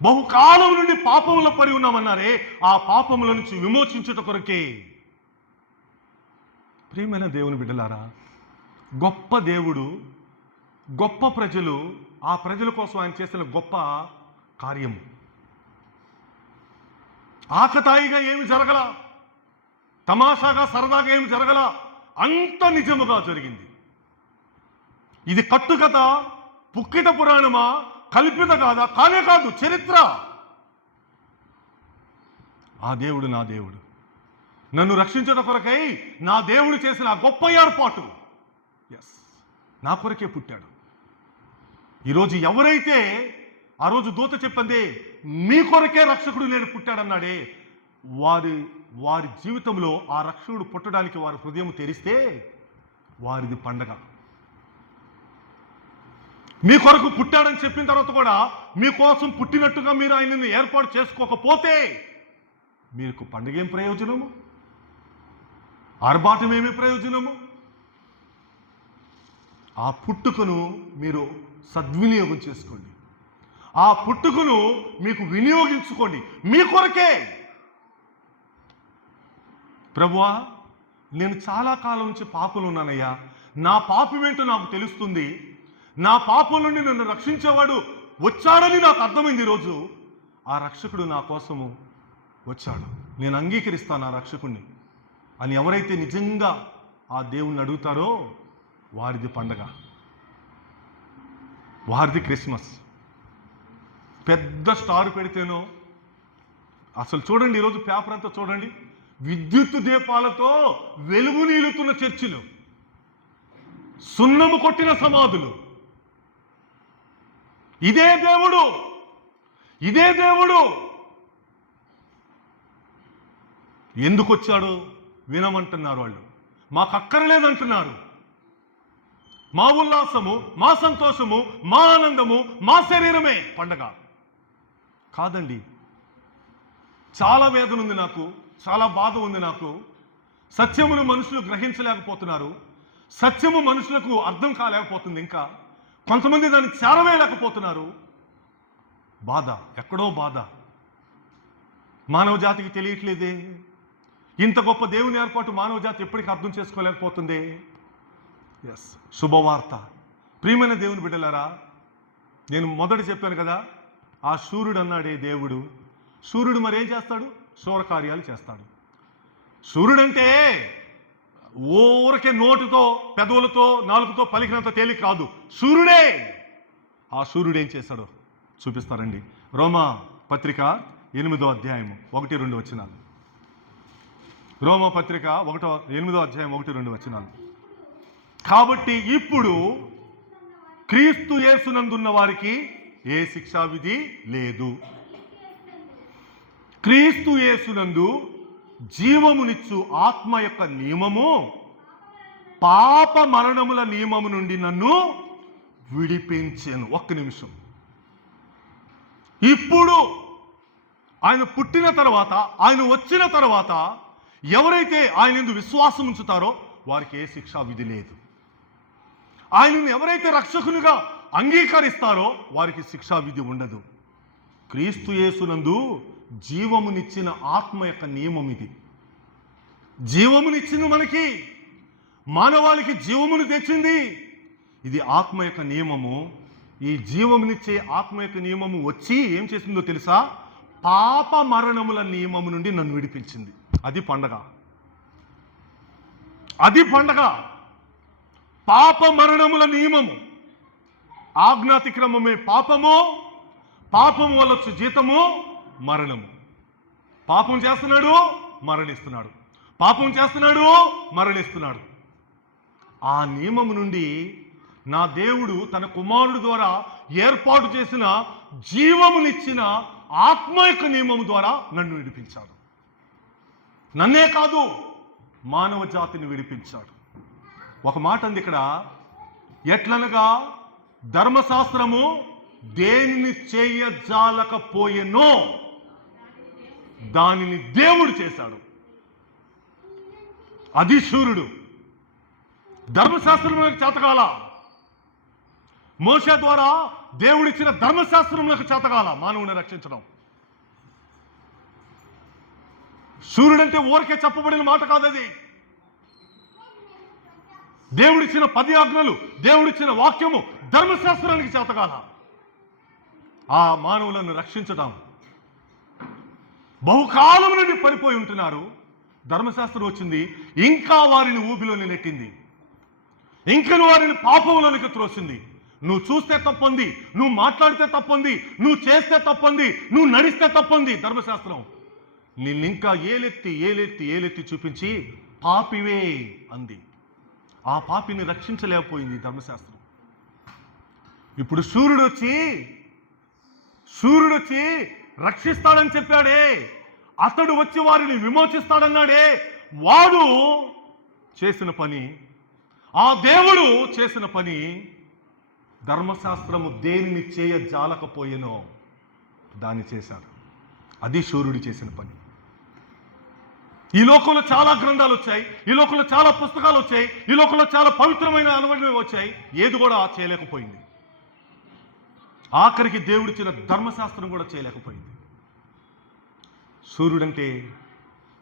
బహుకాలం నుండి పాపములో పడి ఉన్నామన్నారే, ఆ పాపముల నుంచి విమోచించుట కొరకే. ప్రియమైన దేవుని బిడ్డలారా, గొప్ప దేవుడు, గొప్ప ప్రజలు, ఆ ప్రజల కోసం ఆయన చేసిన గొప్ప కార్యము. ఆకతాయిగా ఏమి జరగల, తమాషాగా సరదాగా ఏమి జరగల, అంత నిజముగా జరిగింది. ఇది కట్టుకథ, పుక్కిట పురాణమా, కల్పిత కాదా? కానే కాదు, చరిత్ర. ఆ దేవుడు నా దేవుడు, నన్ను రక్షించడం కొరకై నా దేవుడు చేసిన ఆ గొప్ప ఏర్పాటు. ఎస్, నా కొరకే పుట్టాడు. ఈరోజు ఎవరైతే ఆ రోజు దూత చెప్పింది మీ కొరకే రక్షకుడు నేను పుట్టాడన్నాడే, వారి జీవితంలో ఆ రక్షకుడు పుట్టడానికి వారి హృదయం తెరిస్తే వారిది పండగ. మీ కొరకు పుట్టాడని చెప్పిన తర్వాత కూడా మీకోసం పుట్టినట్టుగా మీరు ఆయనని ఏర్పాటు చేసుకోకపోతే మీకు పండుగ ఏం ప్రయోజనము? ఆర్భాటం ఏమి ప్రయోజనము? ఆ పుట్టుకను మీరు సద్వినియోగం చేసుకోండి. ఆ పుట్టుకను మీకు వినియోగించుకోండి మీ కొరకే. ప్రభువా, నేను చాలా కాలం నుంచి పాపంలో ఉన్నానయ్యా, నా పాపం ఏంటో నాకు తెలుస్తుంది, నా పాపం నుండి నన్ను రక్షించేవాడు వచ్చాడని నాకు అర్థమైంది. ఈరోజు ఆ రక్షకుడు నా కోసము వచ్చాడు, నేను అంగీకరిస్తాను ఆ రక్షకుడిని అని ఎవరైతే నిజంగా ఆ దేవుణ్ణి అడుగుతారో వారిది పండగ, వారిది క్రిస్మస్. పెద్ద స్టార్ పెడితేనో అసలు చూడండి, ఈరోజు పేపర్ అంతా చూడండి, విద్యుత్ దీపాలతో వెలుగు నీలుతున్న చర్చిలు, సున్నము కొట్టిన సమాధులు. ఇదే దేవుడు, ఇదే దేవుడు ఎందుకు వచ్చాడు వినమంటున్నారు వాళ్ళు. మాకు అక్కర్లేదంటున్నారు. మా ఉల్లాసము, మా సంతోషము, మా ఆనందము, మా శరీరమే పండగ కాదండి. చాలా వేదన ఉంది నాకు, చాలా బాధ ఉంది నాకు. సత్యమును మనుషులు గ్రహించలేకపోతున్నారు, సత్యము మనుషులకు అర్థం కాలేకపోతుంది, ఇంకా కొంతమంది దాన్ని చేరవేయలేకపోతున్నారు. బాధ, ఎక్కడో బాధ. మానవ జాతికి తెలియట్లేదే, ఇంత గొప్ప దేవుని ఏర్పాటు మానవ జాతి ఎప్పటికీ అర్థం చేసుకోలేకపోతుంది. ఎస్, శుభవార్త. ప్రియమైన దేవుని బిడ్డలారా, నేను మొదట చెప్పాను కదా, ఆ సూర్యుడు అన్నాడే దేవుడు. సూర్యుడు మరి ఏం చేస్తాడు? శూరకార్యాలు చేస్తాడు. సూర్యుడంటే ఊరకే నోటితో, పెదవులతో, నాలుగుతో పలికినంత తేలిక కాదు, సూర్యుడే. ఆ సూర్యుడు ఏం చేశాడో చూపిస్తారండి. రోమా పత్రిక 8వ అధ్యాయము 1-2 వచనాలు. రోమా పత్రిక 8వ అధ్యాయం 1-2 వచనాలు. కాబట్టి ఇప్పుడు క్రీస్తు యేసునందున్న వారికి ఏ శిక్షా విధి లేదు. క్రీస్తు యేసునందు జీవమునిచ్చు ఆత్మ యొక్క నియమము పాప మరణముల నియమము నుండి నన్ను విడిపించాను. ఒక్క నిమిషం. ఇప్పుడు ఆయన పుట్టిన తర్వాత, ఆయన వచ్చిన తర్వాత ఎవరైతే ఆయన యందు విశ్వాసం ఉంచుతారో వారికి ఏ శిక్షా విధి లేదు. ఆయనను ఎవరైతే రక్షకునిగా అంగీకరిస్తారో వారికి శిక్షా విధి ఉండదు. క్రీస్తు యేసునందు జీవమునిచ్చిన ఆత్మ యొక్క నియమం ఇది. జీవమునిచ్చింది, మనకి మానవాళికి జీవమును తెచ్చింది. ఇది ఆత్మ యొక్క నియమము. ఈ జీవమునిచ్చే ఆత్మ యొక్క నియమము వచ్చి ఏం చేసిందో తెలుసా? పాప మరణముల నియమము నుండి నన్ను విడిపించింది. అది పండగ, అది పండగ. పాప మరణముల నియమము, ఆజ్ఞాతిక్రమమే పాపము, పాపము వల్ల వచ్చే జీతము మరణము. పాపం చేస్తున్నాడు, మరణిస్తున్నాడు, పాపం చేస్తున్నాడు, మరణిస్తున్నాడు. ఆ నియమము నుండి నా దేవుడు తన కుమారుడు ద్వారా ఏర్పాటు చేసిన జీవమునిచ్చిన ఆత్మ యొక్క నియమము ద్వారా నన్ను విడిపించాడు. నన్నే కాదు, మానవ జాతిని విడిపించాడు. ఒక మాట అంది ఇక్కడ, ఎట్లనగా ధర్మశాస్త్రము దేనిని చేయజాలకపోయెనో దానిని దేవుడు చేశాడు. అది సూర్యుడు. ధర్మశాస్త్రములకు చేతకాల, మోషే ద్వారా దేవుడిచ్చిన ధర్మశాస్త్రములకు చేతకాల మానవుని రక్షించడం. సూర్యుడంటే ఊరికే చెప్పబడిన మాట కాదు, అది దేవుడిచ్చిన 10 ఆజ్ఞలు, దేవుడిచ్చిన వాక్యము ధర్మశాస్త్రానికి చేతకాల ఆ మానవులను రక్షించడం. బహుకాలం నుండి పడిపోయి ఉంటున్నారు. ధర్మశాస్త్రం వచ్చింది, ఇంకా వారిని ఊబిలోని నెట్టింది, ఇంకను వారిని పాపంలోనికి త్రోసింది. నువ్వు చూస్తే తప్పుంది, నువ్వు మాట్లాడితే తప్పుంది, నువ్వు చేస్తే తప్పుంది, నువ్వు నడిస్తే తప్పుంది. ధర్మశాస్త్రం నిన్నింకా ఏలెత్తి చూపించి పాపివే అంది. ఆ పాపిని రక్షించలేకపోయింది ధర్మశాస్త్రం. ఇప్పుడు సూర్యుడు వచ్చి రక్షిస్తాడని చెప్పాడే, అతడు వచ్చి వారిని విమోచిస్తాడన్నాడే, వాడు చేసిన పని, ఆ దేవుడు చేసిన పని ధర్మశాస్త్రము దేనిని చేయజాలకపోయేనో దాన్ని చేశాడు. అది సూర్యుడు చేసిన పని. ఈ లోకంలో చాలా గ్రంథాలు వచ్చాయి, ఈ లోకంలో చాలా పుస్తకాలు వచ్చాయి, ఈ లోకంలో చాలా పవిత్రమైన అనుభవాలు వచ్చాయి, ఏది కూడా చేయలేకపోయింది. ఆఖరికి దేవుడిచ్చిన ధర్మశాస్త్రం కూడా చేయలేకపోయింది.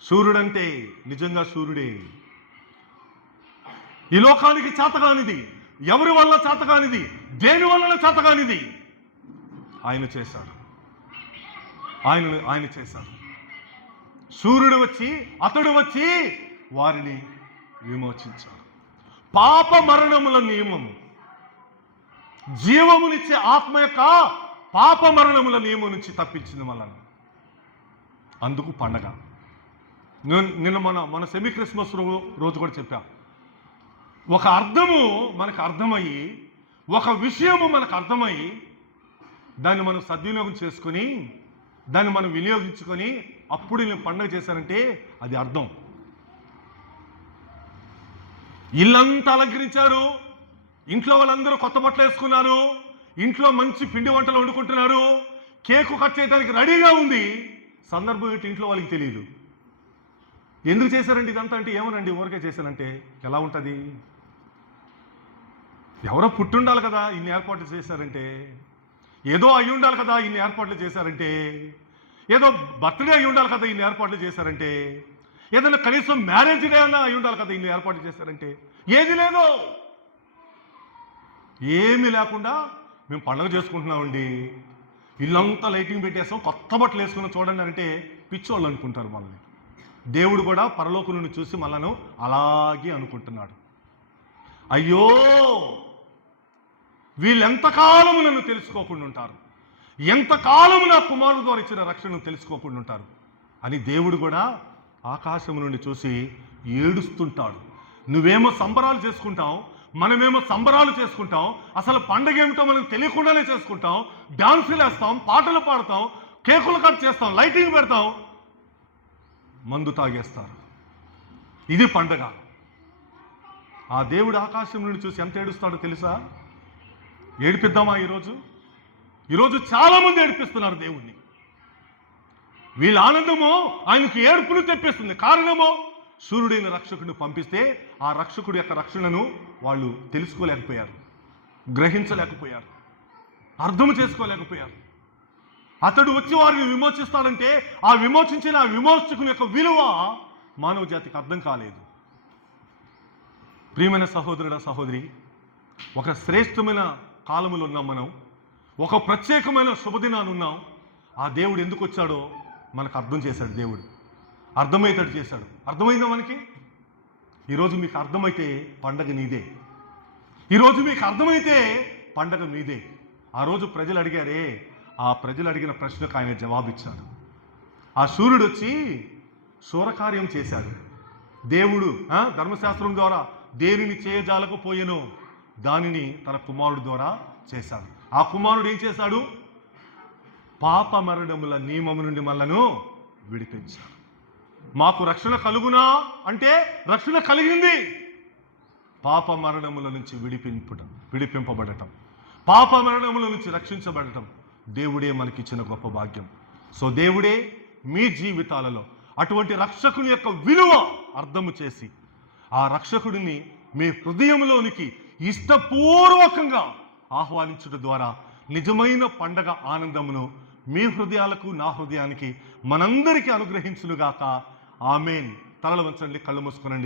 సూర్యుడంటే నిజంగా సూర్యుడే. ఈ లోకానికి చేతగానిది, ఎవరి వల్ల చేతగానిది, దేని వల్ల చేతగానిది ఆయన చేశాడు. ఆయన చేశాడు. అతడు వచ్చి వారిని విమోచించాడు. పాప మరణముల నియమము, జీవమునిచ్చే ఆత్మ యొక్క పాప మరణముల నియమం నుంచి తప్పించింది మనల్ని. అందుకు పండగ. నిన్న మన సెమీ క్రిస్మస్ రోజు కూడా చెప్పా, ఒక అర్థము మనకు అర్థమయ్యి, ఒక విషయము మనకు అర్థమయ్యి, దాన్ని మనం సద్వినియోగం చేసుకుని, దాన్ని మనం వినియోగించుకొని అప్పుడు నేను పండుగ చేశానంటే అది అర్థం. ఇల్లంతా అలంకరించారు, ఇంట్లో వాళ్ళందరూ కొత్త బట్టలు వేసుకున్నారు, ఇంట్లో మంచి పిండి వంటలు వండుకుంటున్నారు, కేకు కట్ చేయడానికి రెడీగా ఉంది. సందర్భం ఏంటి ఇంట్లో వాళ్ళకి తెలియదు. ఎందుకు చేశారండి ఇదంతా అంటే, ఏమనండి ఊరికే చేశానంటే ఎలా ఉంటుంది? ఎవరో పుట్టుండాలి కదా ఇన్ని ఏర్పాట్లు చేశారంటే, ఏదో అయి ఉండాలి కదా ఇన్ని ఏర్పాట్లు చేశారంటే, ఏదో బర్త్డే అయి ఉండాలి కదా ఇన్ని ఏర్పాట్లు చేశారంటే, ఏదైనా కనీసం మ్యారేజ్ డే అన్నా అయి ఉండాలి కదా ఇన్ని ఏర్పాట్లు చేశారంటే, ఏది లేదు. ఏమీ లేకుండా మేము పండుగ చేసుకుంటున్నామండి, ఇల్లంతా లైటింగ్ పెట్టేస్తాం, కొత్త బట్టలు వేసుకుని చూడండి అంటే పిచ్చోళ్ళు అనుకుంటారు మనల్ని. దేవుడు కూడా పరలోకం నుండి చూసి మనలను అలాగే అనుకుంటున్నాడు. అయ్యో వీళ్ళెంతకాలము నన్ను తెలుసుకోకుండా ఉంటారు, ఎంతకాలము నా కుమారుడు ద్వారా ఇచ్చిన రక్షణను తెలుసుకోకుండా ఉంటారు అని దేవుడు కూడా ఆకాశం నుండి చూసి ఏడుస్తుంటాడు. నువ్వేమో సంబరాలు చేసుకుంటావు, మనమేమో సంబరాలు చేసుకుంటాం, అసలు పండగ ఏమిటో మనకు తెలియకుండానే చేసుకుంటాం, డాన్సులు వేస్తాం, పాటలు పాడతాం, కేకులు కట్ చేస్తాం, లైటింగ్ పెడతాం, మందు తాగేస్తారు. ఇది పండగ. ఆ దేవుడు ఆకాశం నుండి చూసి ఎంత ఏడుస్తాడో తెలుసా? ఏడిపిద్దామా? ఈరోజు చాలామంది ఏడిపిస్తున్నారు దేవుణ్ణి. వీళ్ళ ఆనందమో ఆయనకి ఏడుపును తెప్పిస్తుంది. కారణమో సూర్యుడైన రక్షకుడిని పంపిస్తే ఆ రక్షకుడి యొక్క రక్షణను వాళ్ళు తెలుసుకోలేకపోయారు, గ్రహించలేకపోయారు, అర్థం చేసుకోలేకపోయారు. అతడు వచ్చి వారిని విమోచిస్తాడంటే ఆ విమోచించిన ఆ విమోచకుని యొక్క విలువ మానవ జాతికి అర్థం కాలేదు. ప్రియమైన సహోదరుడా సహోదరి, ఒక శ్రేష్టమైన కాలములో ఉన్నాం మనం, ఒక ప్రత్యేకమైన శుభదినాన్ని ఉన్నాం. ఆ దేవుడు ఎందుకు వచ్చాడో మనకు అర్థం చేశాడు. దేవుడు అర్థమయ్యేటట్టు చేశాడు. అర్థమైందా మనకి? ఈరోజు మీకు అర్థమైతే పండగ నీదే. ఈరోజు మీకు అర్థమైతే పండగ మీదే. ఆ రోజు ప్రజలు అడిగారే, ఆ ప్రజలు అడిగిన ప్రశ్నకు ఆయన జవాబిచ్చాడు. ఆ సూర్యుడు వచ్చి శూరకార్యం చేశాడు. దేవుడు ధర్మశాస్త్రం ద్వారా దేనిని చేయజాలకపోయేనో దానిని తన కుమారుడు ద్వారా చేశాడు. ఆ కుమారుడు ఏం చేశాడు? పాప మరణముల నియమము నుండి మనలను విడిపించాడు. మాకు రక్షణ కలుగునా అంటే రక్షణ కలిగింది. పాప మరణముల నుంచి విడిపింపబడటం, పాప మరణముల నుంచి రక్షించబడటం దేవుడే మనకిచ్చిన గొప్ప భాగ్యం. సో దేవుడే మీ జీవితాలలో అటువంటి రక్షకుని యొక్క విలువ అర్థము చేసి ఆ రక్షకుడిని మీ హృదయంలోనికి ఇష్టపూర్వకంగా ఆహ్వానించడం ద్వారా నిజమైన పండగ ఆనందమును మీ హృదయాలకు నా హృదయానికి మనందరికీ అనుగ్రహించునుగాక. ఆమేన్. తలలు వంచండి, కళ్ళు మూసుకొనండి.